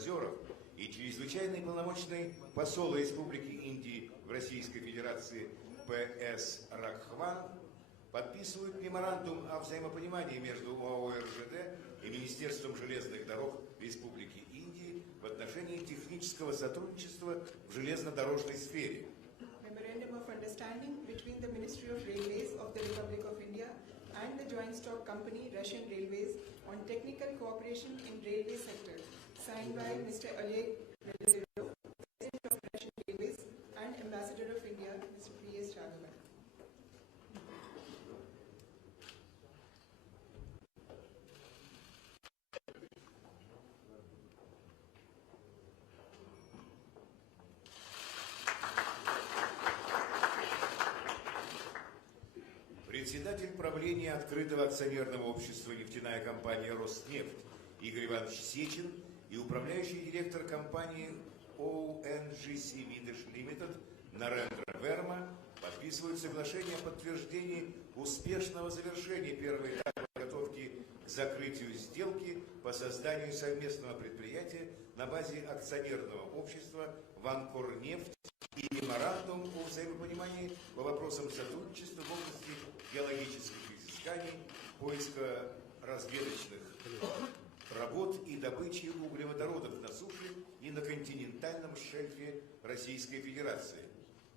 кругозеров и чрезвычайный полномочный посол Республики Индии в Российской Федерации П.С. Ракхван подписывают меморандум о взаимопонимании между ОАО РЖД и Министерством железных дорог Республики Индии в отношении технического сотрудничества в железнодорожной сфере. Memorandum of Understanding between the Ministry of Railways of the Republic of India and the joint stock company Russian Railways on technical cooperation in railway sector, signed by Mr. Oleg President of Russian Railways and Ambassador of India, Mr. P.S. Raghavan. Председатель правления открытого акционерного общества «Нефтяная компания «Роснефть» Игорь Иванович Сечин и управляющий директор компании ONGC Videsh Limited Нарендра Верма подписывают соглашение о подтверждении успешного завершения первой этапа подготовки к закрытию сделки по созданию совместного предприятия на базе акционерного общества «Ванкорнефть» и меморандум о взаимопонимании по вопросам сотрудничества в области геологических изысканий, поиска разведочных работ и добычи углеводородов на суше и на континентальном шельфе Российской Федерации.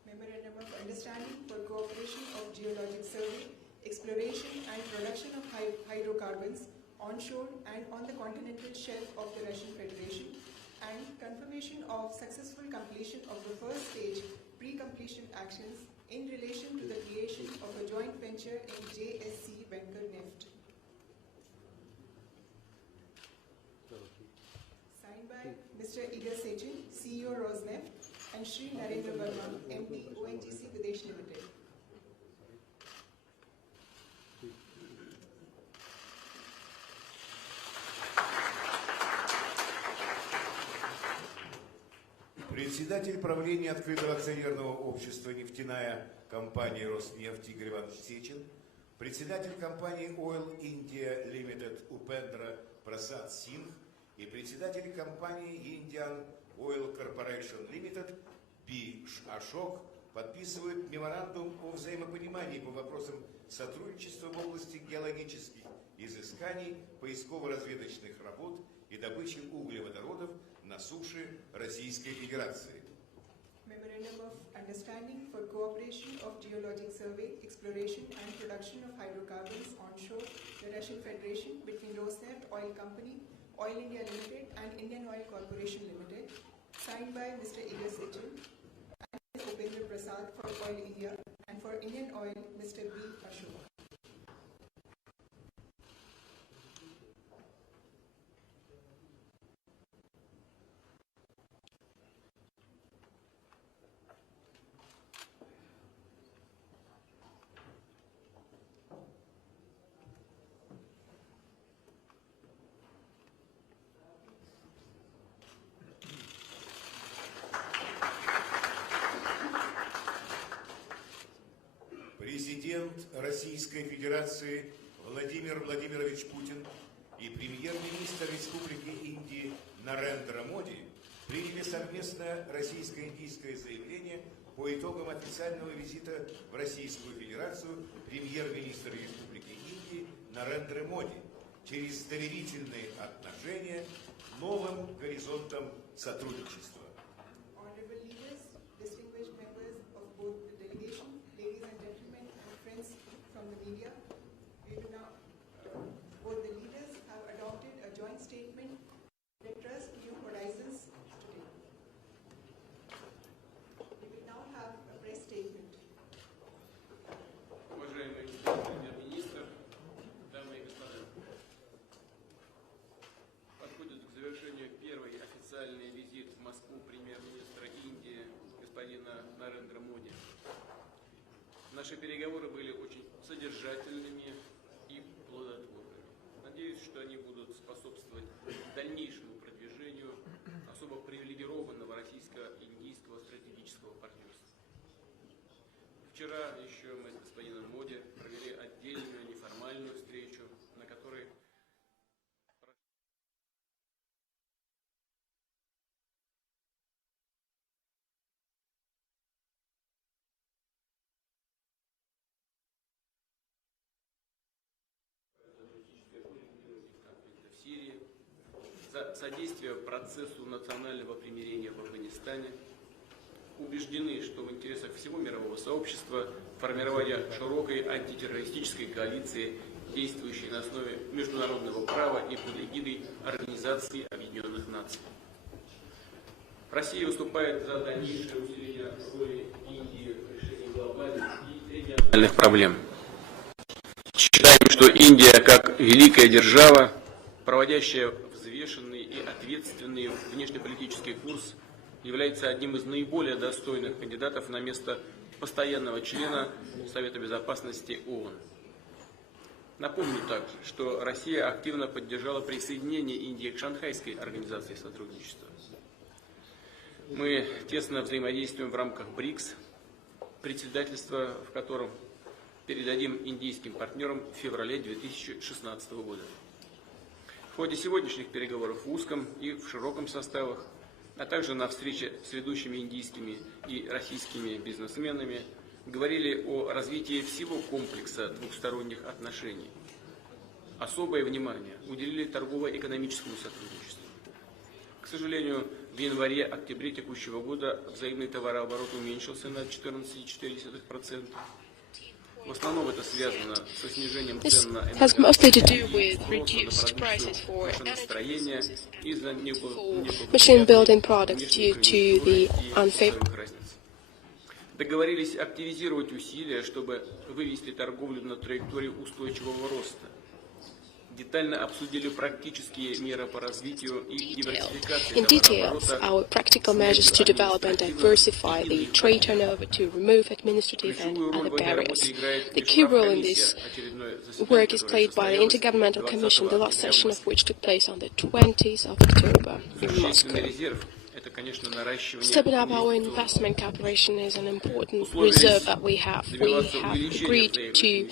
Memorandum of Understanding for Cooperation of Geologic Survey, Exploration and Production of Hydrocarbons onshore and on the continental shelf of the Russian Federation, and confirmation of successful completion of the first stage pre-completion actions in relation to the creation of a joint venture in JSC Vankorneft. Signed by Mr. Igor Sechin, CEO Rosneft, and Shri Narendra Verma, MD ONGC Videsh Limited. Председатель правления открытого акционерного общества «Нефтяная компания «Роснефть» Игорь Иванович Сечин, председатель компании Oil India Limited Упендра Прасад Сингх и председатель компании Indian Oil Corporation Limited Пи Ашок подписывают меморандум о взаимопонимании по вопросам сотрудничества в области геологических изысканий, поисково-разведочных работ и добычи углеводородов на суше Российской Федерации. Memorandum of Understanding for Cooperation of Geologic Survey, Exploration and Production of Hydrocarbons onshore, the Russian Federation between Rosneft Oil Company, Oil India Limited and Indian Oil Corporation Limited, signed by Mr. Igor Sechin and Ms. Upendra Prasad for Oil India, and for Indian Oil, Mr. B. Ashok. Президент Российской Федерации Владимир Владимирович Путин и премьер-министр Республики Индии Нарендра Моди приняли совместное российско-индийское заявление по итогам официального визита в Российскую Федерацию премьер-министра Республики Индии Нарендры Моди через доверительные отношения к новым горизонтам сотрудничества. From the media, we will now, both the leaders have adopted a joint statement that trust new horizons today. We will now have a press statement. Уважаемый премьер-министр, дамы и господа, подходит к завершению первый официальный визит в Москву премьер-министра Индии господина Нарендра Моди. Наши переговоры были очень содержательными и плодотворными. Надеюсь, что они будут способствовать дальнейшему продвижению особо привилегированного российско-индийского стратегического партнерства. Вчера еще мы с господином Моди провели отдельную неформальную встречу, на которой содействия процессу национального примирения в Афганистане, убеждены, что в интересах всего мирового сообщества формирование широкой антитеррористической коалиции, действующей на основе международного права и под эгидой Организации Объединенных Наций. Россия выступает за дальнейшее усиление роли Индии в решении глобальных и региональных проблем. Считаем, что Индия, как великая держава, проводящая взвешенный и ответственный внешнеполитический курс, является одним из наиболее достойных кандидатов на место постоянного члена Совета Безопасности ООН. Напомню также, что Россия активно поддержала присоединение Индии к Шанхайской организации сотрудничества. Мы тесно взаимодействуем в рамках БРИКС, председательство в котором передадим индийским партнерам в феврале 2016 года. В ходе сегодняшних переговоров в узком и в широком составах, а также на встрече с ведущими индийскими и российскими бизнесменами, говорили о развитии всего комплекса двухсторонних отношений. Особое внимание уделили торгово-экономическому сотрудничеству. К сожалению, в январе-октябре текущего года взаимный товарооборот уменьшился на 14,4%. В основном это связано со снижением цен на энергостроение из-за machine building products due to the unfavorable. Договорились активизировать усилия, чтобы вывести торговлю на траекторию устойчивого роста. Детально обсудили практические меры по развитию и диверсификации In details, our practical measures to develop and diversify the trade turnover to remove administrative and other barriers. The key role in this work is played by the Intergovernmental Commission, the last session of which took place on the 20th of October in Moscow. Stepping up our investment cooperation is an important reserve that we have. We have agreed to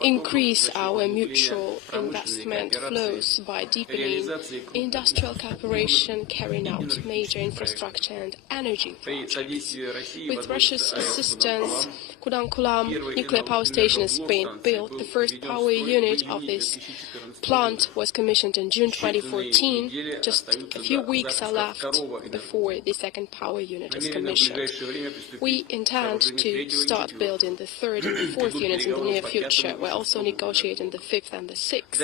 increase our mutual investment flows by deepening industrial cooperation, carrying out major infrastructure and energy projects. With Russia's assistance, Kudankulam nuclear power station is being built. The first power unit of this plant was commissioned in June 2014. Just a few weeks are left before the second power unit is commissioned. We intend to start building the third and the fourth units in the near future. We're also negotiating the fifth and the sixth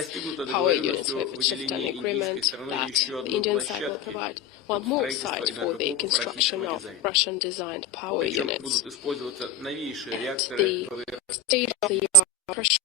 power units. We've achieved an agreement that the Indian side will provide one more site for the construction of Russian-designed power units. And the state-of-the-art pressure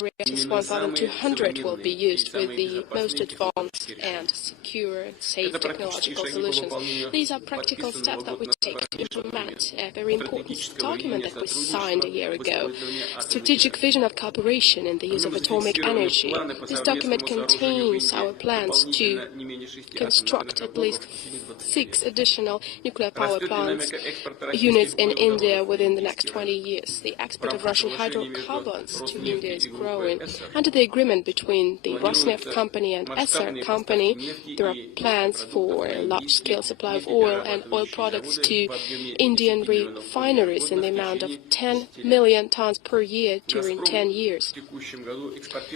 reactors 1,200 will be used with the most advanced and secure, safe technological solutions. These are practical steps that we take to implement a very important document that we signed a year ago, Strategic Vision of Cooperation in the Use of Atomic Energy. This document contains our plans to construct at least 6 additional nuclear power plants units in India within the next 20 years. The export of Russian hydrocarbons to India is growing. Under the agreement between the Rosneft company and SR company, there are plans for a large-scale supply of oil and oil products to Indian refineries in the amount of 10 million tons per year during 10 years.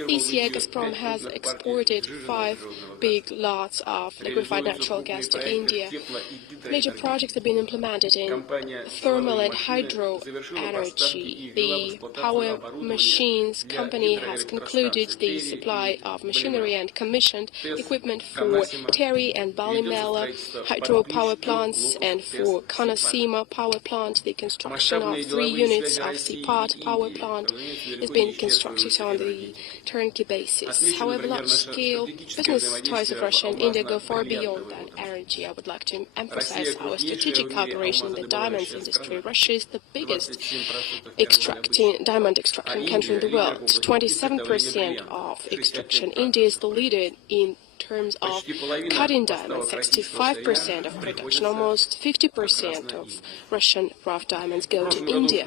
This year, Gazprom has exported 5 big lots of liquefied natural gas to India. Major projects have been implemented in thermal and hydro energy. The power machines company has concluded the supply of machinery and commissioned equipment for Terry and Balimela hydropower plants, and for Kanasima power plant, the construction of 3 units of Sipat power plant is being constructed on the turnkey basis. However, large-scale business ties of Russia and India go far beyond that energy. I would like to emphasize our strategic cooperation in the diamonds industry. Russia is the biggest diamond extracting country in the world. 27% of extraction. India is the leader in terms of cutting diamonds, 65% of production, almost 50% of Russian rough diamonds go to India.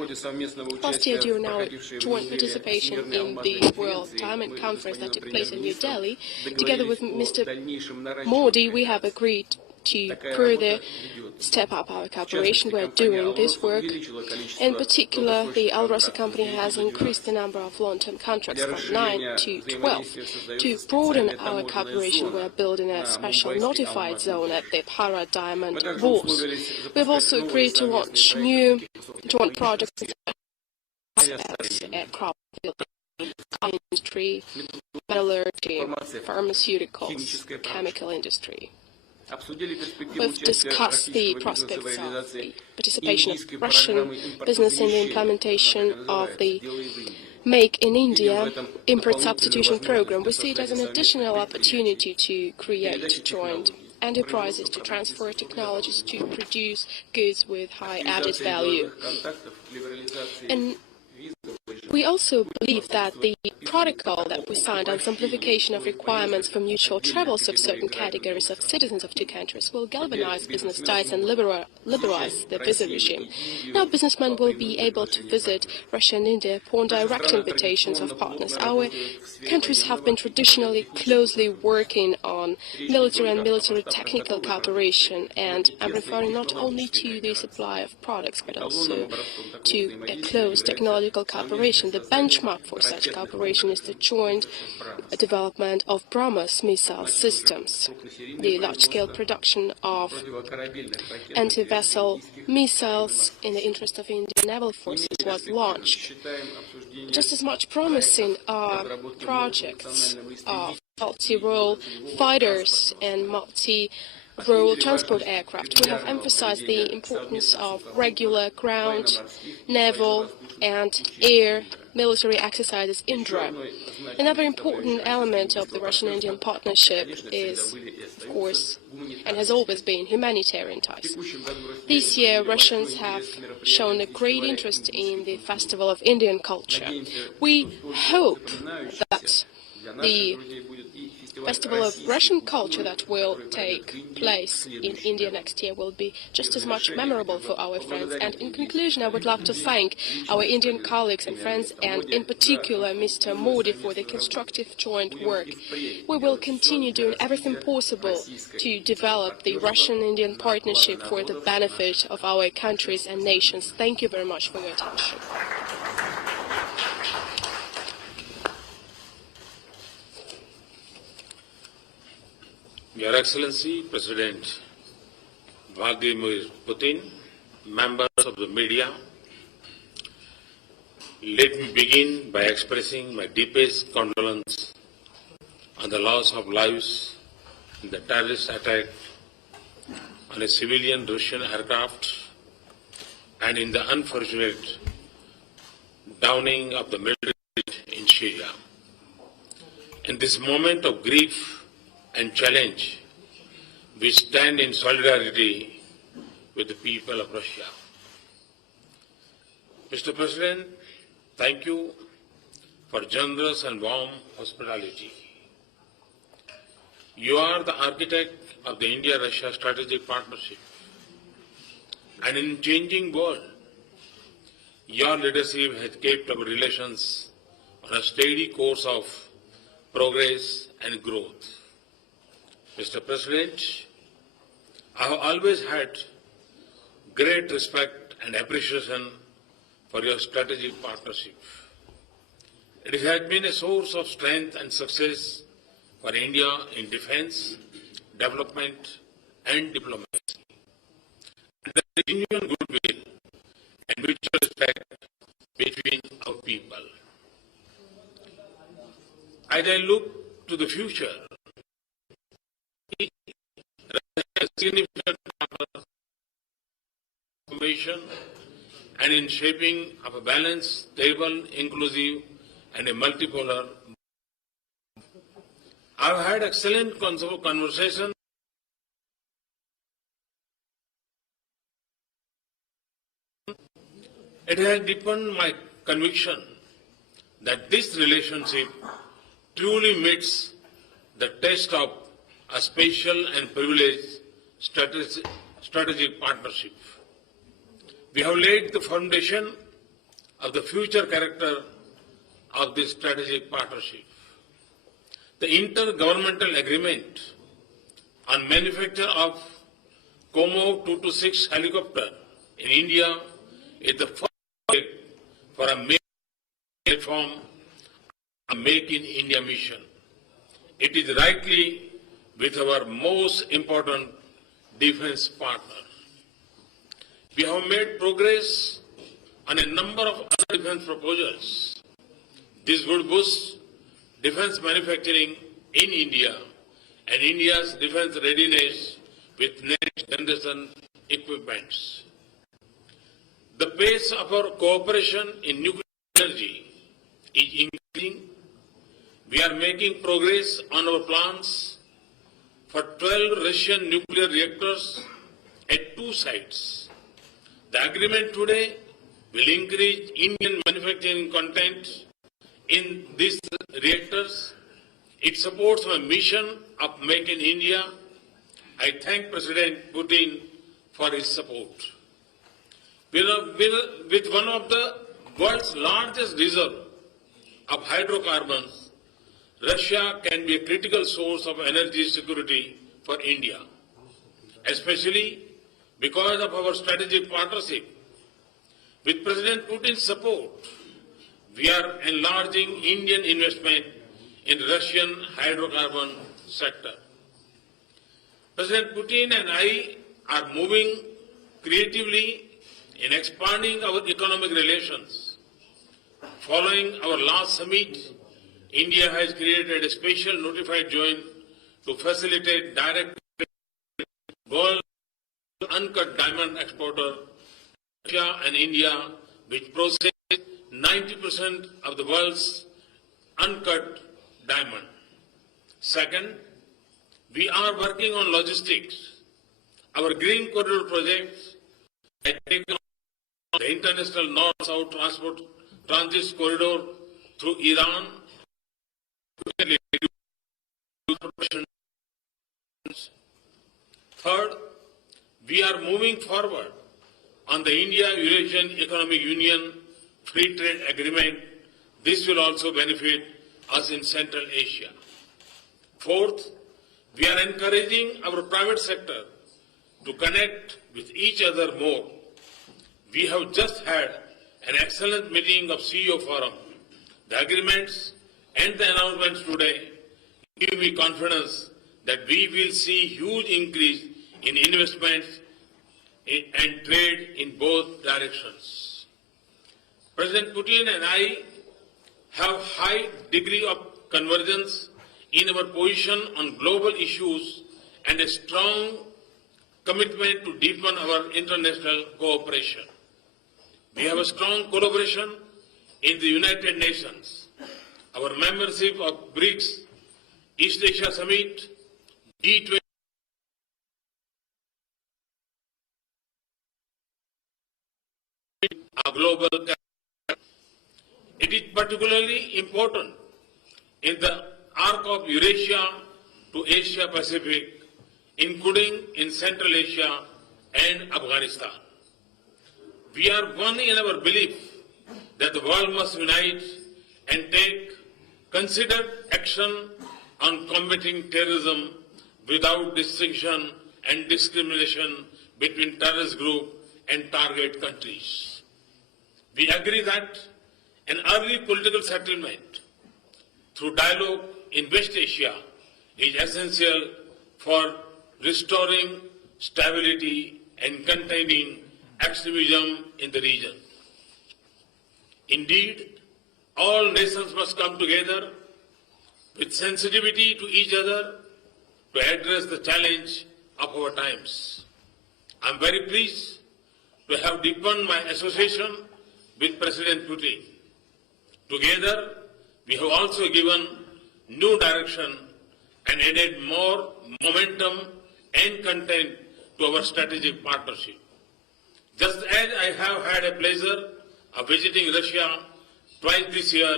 Last year, during our joint participation in the World Diamond Conference that took place in New Delhi, together with Mr. Modi, we have agreed to further step up our cooperation. We are doing this work. In particular, the Al Rasa company has increased the number of long-term contracts from 9 to 12. To broaden our cooperation, we are building a special notified zone at the Para Diamond Bourse. We have also agreed to launch new joint projects in aircraft industry, metallurgy, pharmaceuticals, chemical industry. We've discussed the prospects of the participation of Russian business in the implementation of the Make in India import substitution program. We see it as an additional opportunity to create joint enterprises, to transfer technologies, to produce goods with high added value. And we also believe that the protocol that we signed on simplification of requirements for mutual travels of certain categories of citizens of two countries will galvanize business ties and liberalize the visa regime. Now businessmen will be able to visit Russia and India upon direct invitations of partners. Our countries have been traditionally closely working on military and military technical cooperation, and I'm referring not only to the supply of products but also to a close technological cooperation. The benchmark for such cooperation is the joint development of BrahMos missile systems. The large-scale production of anti-vessel missiles in the interest of Indian naval forces was launched. Just as much promising are projects of multi-role fighters and multi-role transport aircraft. We have emphasized the importance of regular ground, naval, and air military exercises in Indra. Another important element of the Russian-Indian partnership is, of course, and has always been, humanitarian ties. This year, Russians have shown a great interest in the Festival of Indian Culture. We hope that the Festival of Russian Culture that will take place in India next year will be just as much memorable for our friends. And in conclusion, I would like to thank our Indian colleagues and friends, and in particular Mr. Modi, for the constructive joint work. We will continue doing everything possible to develop the Russian-Indian partnership for the benefit of our countries and nations. Thank you very much for your attention. Your Excellency, President Vladimir Putin, members of the media, let me begin by expressing my deepest condolence on the loss of lives in the terrorist attack on a civilian Russian aircraft and in the unfortunate downing of the military in Syria. In this moment of grief and challenge, we stand in solidarity with the people of Russia. Mr. President, thank you for generous and warm hospitality. You are the architect of the India-Russia strategic partnership. And in a changing world, your leadership has kept our relations on a steady course of progress and growth. Mr. President, I have always had great respect and appreciation for your strategic partnership. It has been a source of strength and success for India in defense, development, and diplomacy. There is genuine goodwill and mutual respect between our people. As I look to the future, significant transformation and in shaping of a balanced, stable, inclusive, and a multipolar. I've had excellent conversation. It has deepened my conviction that this relationship truly meets the test of a special and privileged strategic partnership. We have laid the foundation of the future character of this strategic partnership. The intergovernmental agreement on manufacture of Como 226 helicopter in India is the first project for a major platform, a Make in India mission. It is rightly with our most important defense partner. We have made progress on a number of other defense proposals. This would boost defense manufacturing in India and India's defense readiness with next generation equipments. The pace of our cooperation in nuclear energy is increasing. We are making progress on our plans for 12 Russian nuclear reactors at 2 sites. The agreement today will increase Indian manufacturing content in these reactors. It supports my mission of Make in India. I thank President Putin for his support. With one of the world's largest reserves of hydrocarbons, Russia can be a critical source of energy security for India, especially because of our strategic partnership. With President Putin's support, we are enlarging Indian investment in Russian hydrocarbon sector. President Putin and I are moving creatively in expanding our economic relations. Following our last summit, India has created a special notified joint to facilitate direct world uncut diamond exporter, Russia and India, which process 90% of the world's uncut diamond. Second, we are working on logistics. Our Green Corridor project has taken on the international north-south transit corridor through Iran. Third, we are moving forward on the India-Eurasian Economic Union Free Trade Agreement. This will also benefit us in Central Asia. Fourth, we are encouraging our private sector to connect with each other more. We have just had an excellent meeting of CEO Forum. The agreements and the announcements today give me confidence that we will see huge increase in investments and trade in both directions. President Putin and I have high degree of convergence in our position on global issues and a strong commitment to deepen our international cooperation. We have a strong collaboration in the United Nations. Our membership of BRICS, East Asia Summit, G20, a global. It is particularly important in the arc of Eurasia to Asia Pacific, including in Central Asia and Afghanistan. We are one in our belief that the world must unite and take considered action on combating terrorism without distinction and discrimination between terrorist group and target countries. We agree that an early political settlement through dialogue in West Asia is essential for restoring stability and containing extremism in the region. Indeed, all nations must come together with sensitivity to each other to address the challenge of our times. I am very pleased to have deepened my association with President Putin. Together, we have also given new direction and added more momentum and content to our strategic partnership. Just as I have had a pleasure of visiting Russia twice this year,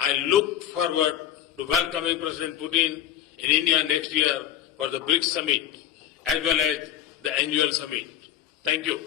I look forward to welcoming President Putin in India next year for the BRICS summit as well as the annual summit. Thank you.